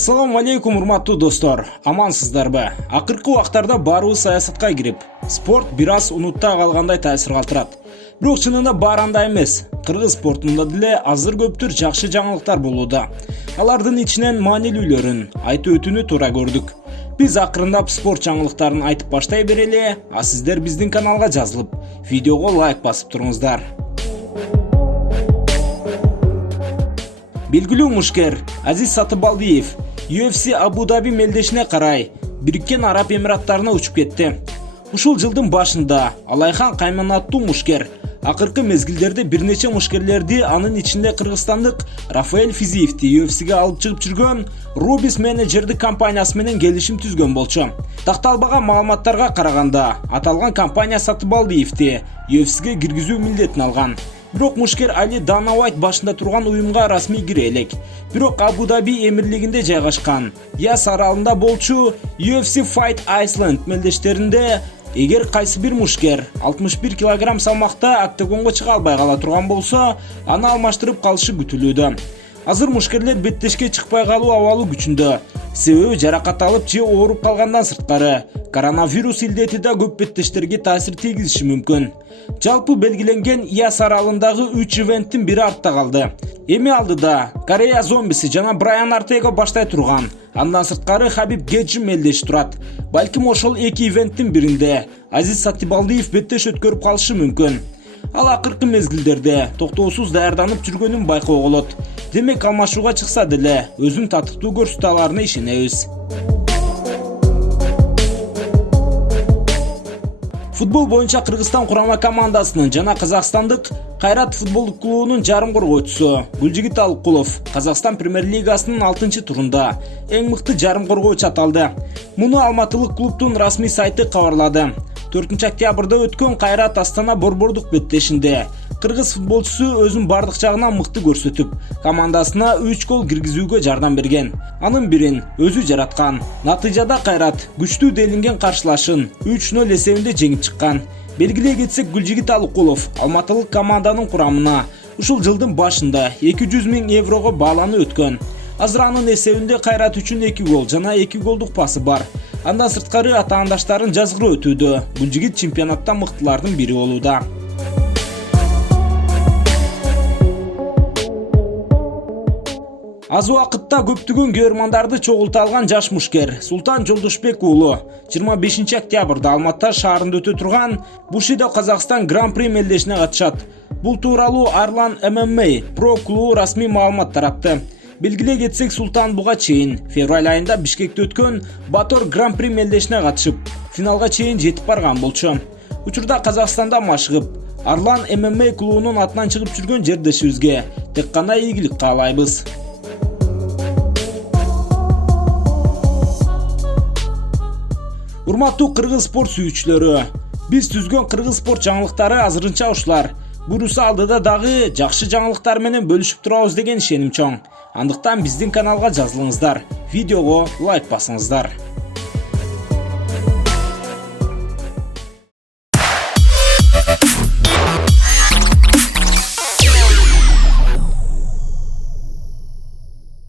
Ассаламу алейкум, урматтуу достор. Амансыздарбы? Акыркы убактарда баарыбыз саясатка кирип, спорт бир аз унутта калгандай таасир калтырат. Бирок чынында баары андай эмес. Кыргыз спортунда деле азыр көптүр жакшы жаңылыктар болууда. Алардын ичинен маанилүүлөрүн айтып өтүүнү туура көрдүк. Биз акырындап спорт жаңылыктарын айтып баштай берели, а сиздер биздин каналга жазылып, видеого лайк басып туруңуздар. Белгилүү мушкер Азиз Сатыбалдиев UFC Абу Даби мелдешине карай Бириккен Араб Эмираттарына учуп кетти. Ушул жылдын башында Алайхан Кайман аттуу мушкер акыркы мезгилдерде бир нече мушкерлерди, анын ичинде кыргызстандык Рафаэль Физиевди UFC'ге алып чыгып жүргөн Rubis менеджердик компаниясы менен келишим түзгөн болчу. Такталбаган маалыматтарга караганда, аталган компания Сатыбалдиевди UFC'ге киргизүү милдетин алган. Бирок мушкер Али Дана Уайт башында турган уюмга расмий кире элек. Бирок Абу Даби эмирлигинде жайгашкан Яс аралында болчу UFC Fight Iceland мелдештеринде эгер кайсы бир мушкер 61 кг салмакта октагонго чыга албай кала турган болсо, аны алмаштырып калышы күтүлүүдө. Азыр мушкерлер беттешке чыкпай калуу абалы күчүндө. Себеби жаракат алып же ооруп калгандан сырткары коронавирус илдети да көп беттештерге таасир тийгизиши мүмкүн. Жалпы белгиленген Яс аралындагы 3 ивенттин бири артта калды. Эми алдыда Корея зомбиси жана Брайан Ортега баштай турган. Андан сырткары Хабиб Геджи мелдеш турат. Балким ошол 2 ивенттин биринде Азиз Сатыбалдиев беттеш өткөрүп калышы мүмкүн. Ал акыркы мезгилдерде токтоосуз даярданып жүргөнүн байкоого болот. Демек алмашууга чыкса деле өзүн татыктуу көрсөтө аларына ишенебиз. Футбол боюнча Кыргызстан курама командасынын жана Казакстандык Кайрат футболдук клубунун жарым коргоочусу Гүлжигит Алыкулов Казакстан премьер-лигасынын 6-турунда эң мыкты жарым коргоочу аталды. Муну алматылык клубдун расмий сайты кабарлады. 4-октябрда өткөн Кайрат Астана борбордук беттешинде кыргыз футболчусу өзүн бардык жагынан мыкты көрсөтүп, командасына 3 гол киргизүүгө жардам берген. Анын бирин өзү жараткан. Натыйжада Кайрат күчтүү делинген каршылашын 3-0 эсебинде жеңип чыккан. Белгилей кетсек, Гүлжигит Алыкулов алматылык команданын курамына ушул жылдын башында 200 000 еврого бааланып өткөн. Азыр анын эсебинде Кайрат үчүн 2 гол жана 2 голдук пасы бар. Андан сырткары атаандаштарын жазгырып өтүүдө. Гүлжигит чемпионатта мыктылардын бири болууда. Аз убакытта көптөгөн көрөрмандарды чогулта алган жаш мушкер Султан Жолдошбек уулу 25 октябрда Алматы шаарында өтө турган Бушидо Казакстан Гран-при мелдешине катышат. Бул тууралуу Арлан MMA Pro клубу расмий маалымат таратты. Белгилей кетсек, Султан буга чейин февраль айында Бишкекте өткөн Батор Гран-при мелдешине катышып, финалга чейин жетип барган болчу. Учурда Казакстанда машыгып, Арлан MMA клубунун атынан чыгып жүргөн жердешибизге тек гана ийгилик каалайбыз. Урматтуу кыргыз спорт сүйүүчүлөрү, биз түзгөн кыргыз спорт жаңылыктары азырынча ушулар. Буюрса алдыда дагы жакшы жаңылыктар менен бөлүшүп турабыз деген ишеним чоң. Андыктан биздин каналга жазылыңыздар, видеого лайк басыңыздар.